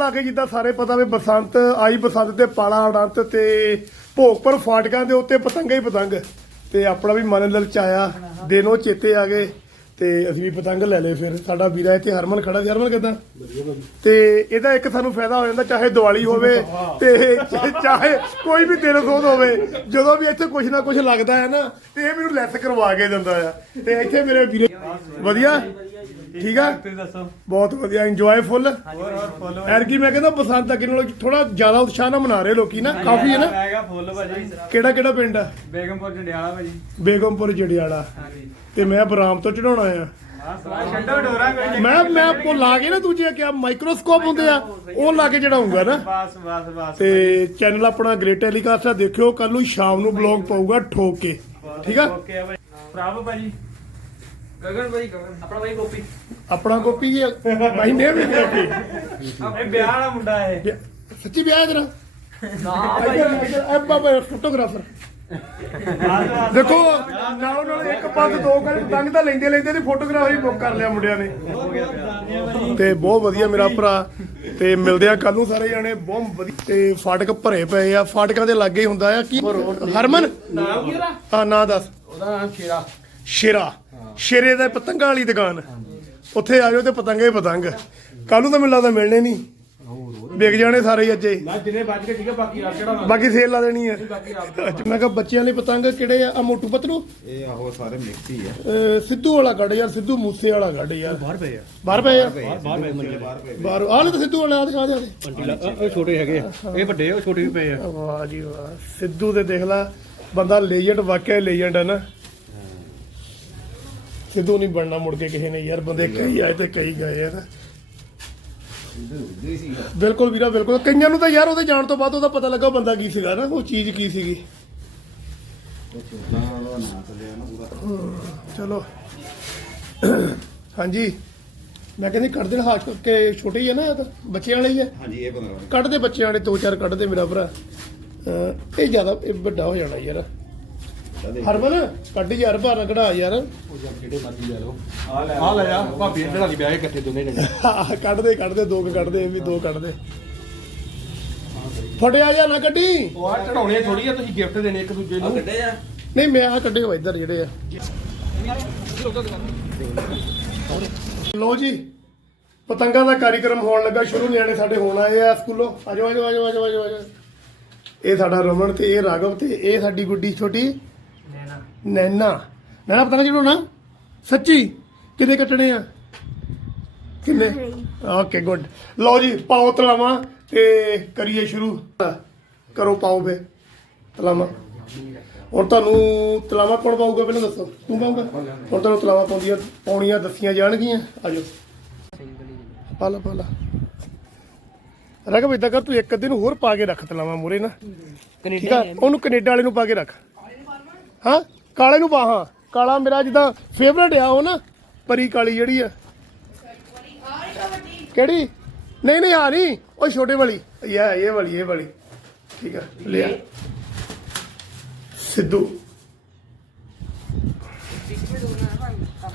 ਆ ਕੇ ਜਿੱਦਾਂ ਸਾਰੇ ਪਤਾ ਵੀ ਬਸੰਤ ਆਈ ਬਸੰਤ ਤੇ ਪਾਲਾ ਅਨੰਤ ਤੇ ਭੋਗਪੁਰ ਫਾਟਕਾਂ ਦੇ ਉੱਤੇ ਪਤੰਗਾ ਹੀ ਪਤੰਗ। ਤੇ ਆਪਣਾ ਵੀ ਮਨ ਲਲਚਾਇਆ ਦਿਨੋਂ ਚੇਤੇ ਆ ਗਏ ਤੇ ਅਸੀਂ ਵੀ ਪਤੰਗ ਲੈ ਲਏ ਫਿਰ। ਸਾਡਾ ਵੀਰਾ ਇੱਥੇ ਹਰਮਨ ਖੜਾ ਸੀ। ਹਰਮਨ ਕਿਦਾਂ? ਤੇ ਇਹਦਾ ਇੱਕ ਸਾਨੂੰ ਫਾਇਦਾ ਹੋ ਜਾਂਦਾ ਚਾਹੇ ਦੀਵਾਲੀ ਹੋਵੇ ਤੇ ਚਾਹੇ ਕੋਈ ਵੀ ਦਿਨ ਸੋਧ ਹੋਵੇ ਜਦੋਂ ਵੀ ਇੱਥੇ ਕੁਝ ਨਾ ਕੁਝ ਲੱਗਦਾ ਹੈ ਨਾ ਤੇ ਇਹ ਮੈਨੂੰ ਲੈਸ ਕਰਵਾ ਕੇ ਦਿੰਦਾ ਆ। ਤੇ ਇੱਥੇ ਮੇਰੇ ਵੀਰੇ ਵਧੀਆ? ਠੀਕ ਆ? ਤੁਸੀਂ ਦੱਸੋ। ਬਹੁਤ ਵਧੀਆ ਇੰਜੋਏ ਫੁੱਲ ਹੋਰ ਹੋਰ ਫੁੱਲ ਐਰਕੀ ਮੈਂ ਕਹਿੰਦਾ ਬਸੰਤ ਅੱਗੇ ਨਾਲੋਂ ਥੋੜਾ ਜ਼ਿਆਦਾ ਉਤਸ਼ਾਹ ਨਾਲ ਮਨਾ ਰਹੇ ਲੋਕੀ ਨਾ ਕਾਫੀ ਹੈ ਨਾ? ਹੈਗਾ ਫੁੱਲ ਭਾਜੀ। ਕਿਹੜਾ ਕਿਹੜਾ ਪਿੰਡ ਆ? ਬੇਗਮਪੁਰ ਜੰਡਿਆਲਾ ਭਾਜੀ। ਬੇਗਮਪੁਰ ਜੜਿਆਲਾ ਹਾਂਜੀ। ਤੇ ਮੈਂ ਬਰਾਮ ਤੋਂ ਚੜਾਉਣਾ ਆ। ਬਸ ਛੱਡੋ ਡੋਰਾ ਕੋਈ ਮੈਂ ਮੈਂ ਉਹ ਲਾ ਕੇ ਨਾ ਦੂਜੇ ਕਿਆ ਮਾਈਕਰੋਸਕੋਪ ਹੁੰਦੇ ਆ ਉਹ ਲਾ ਕੇ ਚੜਾਉਂਗਾ ਨਾ। ਬਸ ਬਸ ਬਸ ਤੇ ਚੈਨਲ ਆਪਣਾ ਗ੍ਰੇਟ ਟੈਲੀਕਾਸਟ ਆ ਦੇਖਿਓ ਕੱਲ ਨੂੰ ਸ਼ਾਮ ਨੂੰ ਬਲੌਗ ਪਾਊਗਾ ਠੋਕ ਕੇ। ਠੀਕ ਆ? ਓਕੇ ਆ ਭਾਈ ਪ੍ਰਭ ਭਾਜੀ। ਗਗਨ ਭਾਈ ਗਗਨ। ਆਪਣਾ ਭਾਈ ਗੋਪੀ। ਆਪਣਾ ਕਾਪੀ ਜੀ ਭਾਈ ਨੇ ਵੀ ਕਾਪੀ ਇਹ ਵਿਆਹ ਵਾਲਾ ਮੁੰਡਾ ਹੈ ਸੱਚੀ ਵਿਆਹ ਤੇਰਾ? ਨਾ ਭਾਈ ਬਾਬਾ ਫੋਟੋਗ੍ਰਾਫਰ। ਦੇਖੋ ਨਾਲੋਂ ਨਾਲ ਇੱਕ ਪੱਗ ਦੋ ਕਰ ਪਤੰਗ ਤਾਂ ਲੈਂਦੇ ਲੈਂਦੇ ਤੇ ਫੋਟੋਗ੍ਰਾਫਰ ਹੀ ਬੁੱਕ ਕਰ ਲਿਆ ਮੁੰਡਿਆਂ ਨੇ। ਤੇ ਬਹੁਤ ਵਧੀਆ ਮੇਰਾ ਭਰਾ। ਤੇ ਮਿਲਦੇ ਆ ਕੱਲ ਨੂੰ ਸਾਰੇ ਜਾਣੇ ਬਹੁਤ ਵਧੀਆ। ਤੇ ਫਾਟਕ ਭਰੇ ਪਏ ਆ ਫਾਟਕਾਂ ਦੇ ਲਾਗੇ ਹੀ ਹੁੰਦਾ ਆ। ਕੀ ਹਰਮਨ? ਨਾਮ ਕੀ ਉਹਦਾ? ਹਾਂ ਨਾਂ ਦੱਸ। ਉਹਦਾ ਨਾਮ ਸ਼ੇਰਾ। ਸ਼ੇਰਾ। ਸ਼ੇਰੇ ਦਾ ਪਤੰਗਾਂ ਵਾਲੀ ਦੁਕਾਨ। ਉੱਥੇ ਆ ਜਾਓ ਤੇ ਪਤੰਗੇ ਹੀ ਪਤੰਗ। ਕੱਲ ਨੂੰ ਤਾਂ ਮੈਨੂੰ ਲੱਗਦਾ ਮਿਲਣੇ ਨਹੀਂ। ਵਿਕ ਜਾਣੇ ਸਾਰੇ ਹੀ ਅੱਜੇ। ਮੈਂ ਜਿੰਨੇ ਵੱਜ ਕੇ ਠੀਕ ਹੈ ਬਾਕੀ ਰਾਤ ਕਿਹੜਾ ਬਾਕੀ ਸੇਲ ਲਾ ਦੇਣੀ ਹੈ ਮੈਂ ਕਿਹਾ ਬੱਚਿਆਂ ਲਈ ਪਤੰਗ ਕਿਹੜੇ ਆ? ਆ ਮੋਟੂ ਪਤਲੂ ਇਹ ਆਹੋ ਸਾਰੇ ਮਿਕਸ ਹੀ ਆ। ਅਹ ਸਿੱਧੂ ਵਾਲਾ ਕੱਢ ਯਾਰ ਸਿੱਧੂ ਮੂਸੇ ਵਾਲਾ ਕੱਢ ਯਾਰ। ਬਾਹਰ ਪਏ ਆ। ਬਾਹਰ ਪਏ ਆ? ਬਾਹਰ ਪਏ ਮੰਜੇ ਬਾਹਰ ਪਏ ਬਾਹਰ ਆਹ ਲੈ ਤਾਂ ਸਿੱਧੂ ਵਾਲਾ ਆ ਦਿਖਾ ਦੇ ਆ ਦੇ। ਉਹ ਛੋਟੇ ਹੈਗੇ ਆ। ਇਹ ਵੱਡੇ ਆ ਉਹ ਛੋਟੇ ਵੀ ਪਏ ਆ। ਵਾਹ ਜੀ ਵਾਹ। ਸਿੱਧੂ ਤੇ ਦੇਖ ਲੈ ਬੰਦਾ ਲੇਜੈਂਡ ਵਾਕਿਆ ਲੈਜੈਂਡ ਹੈ ਨਾ। ਸਿੱਧੂ ਨਹੀਂ ਬਣਨਾ ਮੁੜ ਕੇ ਕਿਸੇ ਨੇ ਯਾਰ ਬੰਦੇ ਕਈ ਆਏ ਤੇ ਕਈ ਗਏ ਆ ਨਾ। ਬਿਲਕੁਲ ਵੀਰਾ ਬਿਲਕੁਲ। ਕਈਆਂ ਨੂੰ ਤਾਂ ਯਾਰ ਉਹਦੇ ਜਾਣ ਤੋਂ ਬਾਅਦ ਉਹਦਾ ਪਤਾ ਲੱਗਾ ਉਹ ਬੰਦਾ ਕੀ ਸੀਗਾ ਨਾ ਉਹ ਚੀਜ਼ ਕੀ ਸੀਗੀ। ਚਲੋ। ਹਾਂਜੀ। ਮੈਂ ਕਹਿੰਦੀ ਕੱਢ ਦੇਣ ਹਾਸ਼ ਕੇ ਛੋਟੇ ਹੀ ਆ ਨਾ ਇਹ ਤਾਂ ਬੱਚਿਆਂ ਵਾਲੇ ਹੀ ਆ। ਹਾਂਜੀ ਇਹ 15 ਕੱਢ ਦੇ ਬੱਚਿਆਂ ਵਾਲੇ ਦੋ ਚਾਰ ਕੱਢ ਦੇ ਮੇਰਾ ਭਰਾ। ਅਹ ਇਹ ਜ਼ਿਆਦਾ ਇਹ ਵੱਡਾ ਹੋ ਜਾਣਾ ਯਾਰ। ਹਰਮਨ ਕੱਢ ਯਾਰ ਭਾਰਾ ਕਢਾ ਯਾਰ। ਉਹ ਜਿਹੜੇ ਮਰਜ਼ੀ ਲੈ ਲਓ। ਆ ਲੈ ਆ ਭਾਬੀ ਇਹਨਾਂ ਨਾਲ ਵਿਆਹ ਇਕੱਠੇ ਦੋਨੇ ਜਣੇ। ਕੱਢ ਦੇ ਕੱਢ ਦੇ ਦੋ ਕੁ ਕੱਢ ਦੇ ਇਹ ਵੀ ਦੋ ਕੱਢ ਦੇ। ਫਟਿਆ ਜਾਂ ਨਾ ਕੱਢੀ? ਉਹ ਆ ਚੜਾਉਣੇ ਥੋੜੀ ਆ ਤੁਸੀਂ ਗਿਫਟ ਦੇਣੇ ਇੱਕ ਦੂਜੇ ਨੂੰ। ਨਹੀਂ ਮੈਂ ਆ ਕੱਢੇ ਹੋ ਇੱਧਰ ਜਿਹੜੇ ਆ। ਲੋ ਜੀ ਪਤੰਗਾਂ ਦਾ ਕਾਰਜਕ੍ਰਮ ਹੋਣ ਲੱਗਾ ਸ਼ੁਰੂ ਨਿਆਣੇ ਸਾਡੇ ਹੋਣ ਆਏ ਆ ਸਕੂਲੋਂ। ਆਜੋ ਆਜੋ ਆਜੋ ਆਜੋ ਆਜੋ ਆਜੋ। ਇਹ ਸਾਡਾ ਰਮਨ ਤੇ ਇਹ ਰਾਘਵ ਤੇ ਇਹ ਸਾਡੀ ਗੁੱਡੀ ਛੋਟੀ। ਨੈਣਾ ਨੈਣਾ ਨੈਣਾ ਪਤੰਗ ਚੜਾਉਣਾ ਸੱਚੀ? ਕਿੰਨੇ ਕੱਟਣੇ ਆ? ਕਿੰਨੇ? ਓਕੇ ਗੁੱਡ ਲਓ ਜੀ ਪਾਓ ਤਲਾਵਾ ਤੇ ਕਰੀਏ ਸ਼ੁਰੂ। ਕਰੋ ਪਾਓ ਫੇ ਤਲਾਵਾ। ਹੁਣ ਤੁਹਾਨੂੰ ਤਲਾਵਾ ਕੌਣ ਪਾਊਗਾ ਪਹਿਲਾਂ ਦੱਸੋ? ਤੂੰ ਪਾਊਗਾ? ਹੁਣ ਤੁਹਾਨੂੰ ਤਲਾਵਾ ਪਾਉਂਦੀਆਂ ਪਾਉਣੀਆਂ ਦੱਸੀਆਂ ਜਾਣਗੀਆਂ। ਆਜੋ ਪਾਲਾ ਪਾਲਾ। ਰਗਬ ਇਦਾਂ ਕਰ ਤੂੰ ਇੱਕ ਦਿਨ ਹੋਰ ਪਾ ਕੇ ਰੱਖ ਤਲਾਵਾ ਮੂਰੇ ਨਾ। ਆ। ਉਹਨੂੰ ਕੈਨੇਡਾ ਵਾਲੇ ਨੂੰ ਪਾ ਕੇ ਰੱਖ। ਹਾਂ? ਕਾਲੇ ਨੂੰ ਪਾ ਹਾਂ ਕਾਲਾ ਮੇਰਾ ਜਿੱਦਾਂ ਫੇਵਰਟ ਆ ਉਹ ਨਾ, ਪਰੀ ਕਾਲੀ ਜਿਹੜੀ ਆ। ਕਿਹੜੀ? ਨਹੀਂ ਨਹੀਂ, ਆ ਨਹੀਂ। ਉਹ ਛੋਟੇ ਵਾਲੀ। ਇਹ ਇਹ ਵਾਲੀ ਇਹ ਵਾਲੀ। ਠੀਕ ਆ, ਲਿਆ। ਸਿੱਧੂ।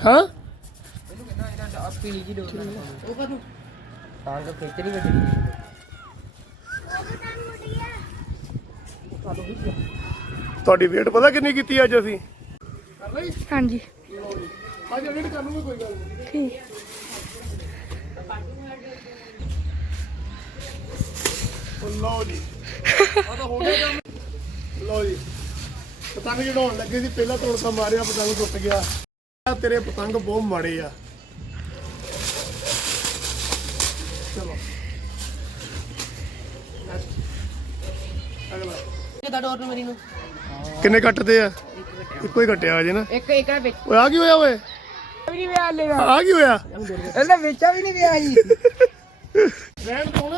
ਹਾਂ? ਤੁਹਾਡੀ ਵੇਟ ਪਤਾ ਕਿੰਨੀ ਕੀਤੀ ਅੱਜ ਅਸੀਂ? ਹਾਂਜੀ। ਅੱਜ ਵੇਟ ਕਰ ਲੂੰਗਾ ਕੋਈ ਗੱਲ ਨਹੀਂ। ਠੀਕ। ਉਹ ਲਓ ਜੀ। ਆ ਤਾਂ ਹੋ ਗਿਆ ਕੰਮ। ਲਓ ਜੀ। ਪਤੰਗ ਚੜਾਉਣ ਲੱਗੇ ਸੀ ਪਹਿਲਾਂ ਤੋੜਕਾ ਮਾਰਿਆ ਪਤੰਗ ਟੁੱਟ ਗਿਆ। ਆ ਤੇਰੇ ਪਤੰਗ ਬਹੁਤ ਮਾੜੇ ਆ। ਚਲੋ। ਅਗਲਾ। ਕਿਦਾਂ ਡੋਰ ਨੂੰ ਮੇਰੀ ਨੂੰ ਕਿੰਨੇ ਕੱਟਦੇ ਆ? ਇੱਕੋ ਹੀ ਕੱਟਿਆ ਅਜੇ ਨਾ। ਇੱਕ ਇੱਕ ਦਾ ਵਿੱਚ। ਓਏ ਆ ਕੀ ਹੋਇਆ ਓਏ? ਵੀ ਨਹੀਂ ਵਿਆਹ ਲੈਗਾ ਆ ਕੀ ਹੋਇਆ? ਇਹਦਾ ਵਿੱਚਾ ਵੀ ਨਹੀਂ ਵਿਆਹ ਜੀ। ਰਹਿਣ ਕੌਣ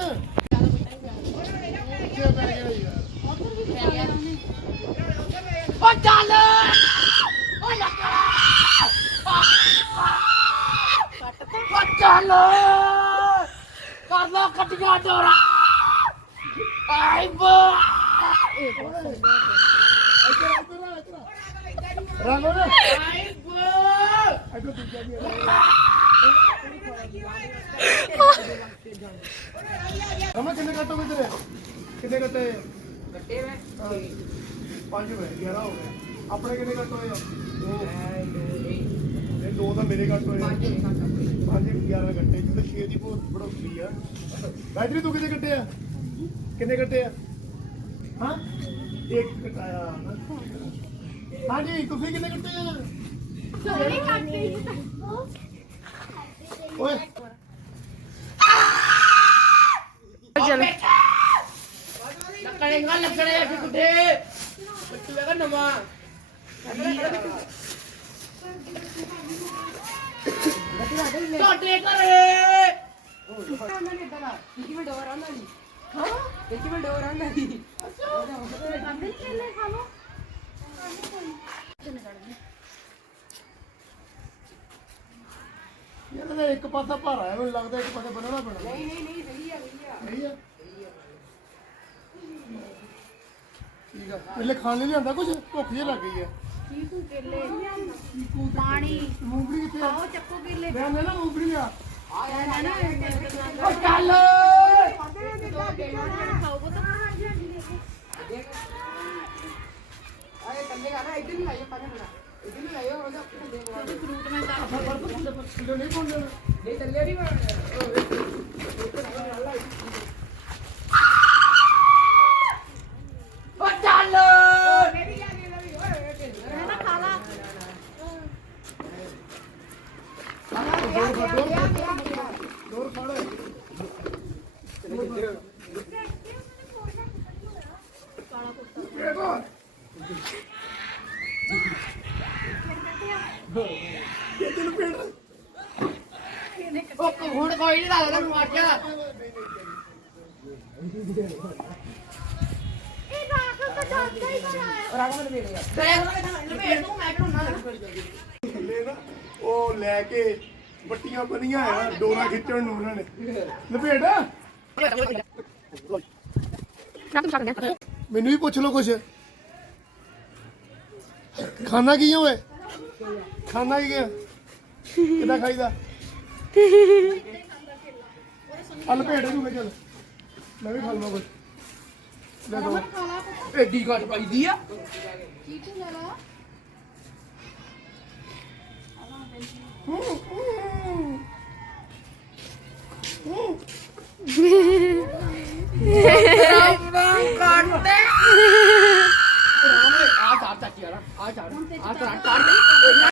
ਓ ਚੱਲ। ਓ ਲੱਕੜਾ ਓ ਚੱਲ। ਕਰ ਲੋ ਕੱਟੀਆਂ ਡੋਰਾ। ਆਈ ਬੋ। ਰਾਗੋ ਨਾ ਆਈ ਕਿੰਨੇ ਕੱਟ ਤੇਰੇ? ਕਿੰਨੇ ਕੱਟੇ ਕੱਟੇ ਵੇ ਪੰਜ ਹੋਏ 11 ਹੋ ਗਏ। ਆਪਣੇ ਕਿੰਨੇ ਕੱਟ ਹੋਏ ਆ? ਦੋ ਇਹ ਦੋ ਤਾਂ ਮੇਰੇ ਕੱਟ ਹੋਏ ਆ। ਪੰਜ 11 ਕੱਟੇ। ਜਿਹਦੇ 6 ਦੀ ਬਹੁਤ ਬੜੋਸੀ ਆ। ਬੈਟਰੀ ਤੂੰ ਕਿੰਨੇ ਕੱਟੇ ਆ? ਕਿੰਨੇ ਕੱਟੇ ਆ? ਹਾਂ? ਇੱਕ ਕਟਾਇਆ ਹਾਂਜੀ ਤੁਸੀਂ ਕਿੰਨੇ ਕੱਟੇ ਆ? ਸੋਰੀ ਕੱਟੇ ਓਏ। ਲੱਗਣੇਗਾ ਲੱਗਣੇ ਅਸੀਂ ਗੁੱਡੇ। ਬੱਚੂ ਵੇਗਾ ਨਵਾਂ। ਤੁਹਾਡੇ ਘਰੇ। ਕੰਦੇ ਚੱਲੇ ਖਾਵੋ ਯਾਰ ਇਹਦਾ ਇੱਕ ਪਾਸਾ ਭਾਰਾ ਹੈ ਮੈਨੂੰ ਲੱਗਦਾ ਇੱਕ ਪਾਸੇ ਬੰਨਣਾ ਪੈਣਾ। ਨਹੀਂ ਨਹੀਂ ਨਹੀਂ ਸਹੀ ਆ ਸਹੀ ਆ। ਠੀਕ ਆ। ਪਹਿਲੇ ਖਾਣ ਲਈ ਲਿਆਂਦਾ ਕੁਝ ਭੁੱਖ ਜਿਹੀ ਲੱਗ ਗਈ ਹੈ ਚੀਕੂ ਕੇਲੇ ਪਾਣੀ। ਮੂੰਗਫਲੀ ਕਿੱਥੇ ਆ? ਆਓ ਚੱਕੋ ਕੇਲੇ। ਮੈਂ ਲੈ ਲਾ ਮੂੰਗਫਲੀ ਆ ਨਾ ਨਾ ਓ ਚੱਲ। ਖਾਓਗੇ ਤਾਂ ਦੇ ਕਿਲੋ ਨਹੀਂ ਪਹੁੰਚ ਜਾਣਾ ਨਹੀਂ ਚੱਲੇ ਨਹੀਂ ਓ ਚੱਲ ਮੈਂ ਨਾ ਖਾ ਲਾ ਦੂਰ ਖੜਾ ਹੈ ਬੇਟਾ ਇਹ ਤੈਨੂੰ ਪੇੜ ਓ ਹੁਣ ਕੋਈ ਨਹੀਂ ਲੱਗਦਾ ਤੈਨੂੰ ਅੱਜ ਇਹ ਰਾਖ ਤਾਂ ਜਾਂਦਾ ਹੀ ਕਰਾਇਆ ਰਾਗਾ ਮੈਨੂੰ ਵੇੜੇਗਾ ਤੇ ਲਪੇਟ ਤੂੰ ਮੈਂ ਕਿਹਨੂੰ ਨਾ ਨਾ ਉਹ ਲੈ ਕੇ ਬੱਟੀਆਂ ਬੰਨੀਆਂ ਆ ਡੋਰਾ ਖਿੱਚਣ ਨੂੰ ਉਹਨਾਂ ਨੇ ਲਪੇਟ ਮੈਨੂੰ ਵੀ ਪੁੱਛ ਲਓ ਕੁਛ। ਖਾਣਾ ਕੀ ਹੋਵੇ ਖਾਣਾ ਕੀ ਹੈ ਕਿੱਦਾਂ ਖਾਈਦਾ? ਆ ਲਪੇਟ ਨੂੰ ਮੈਂ ਚੱਲ। ਮੈਂ ਵੀ ਖਾ ਲਵਾਂ ਕੁਛ। ਲੈ ਦੋ। ਐਡੀ ਘਟ ਪਾਈਦੀ ਆ। ਚੀਕੂ ਲੈ ਲਾ ਆ ਚਾਰ ਚਾਚੀ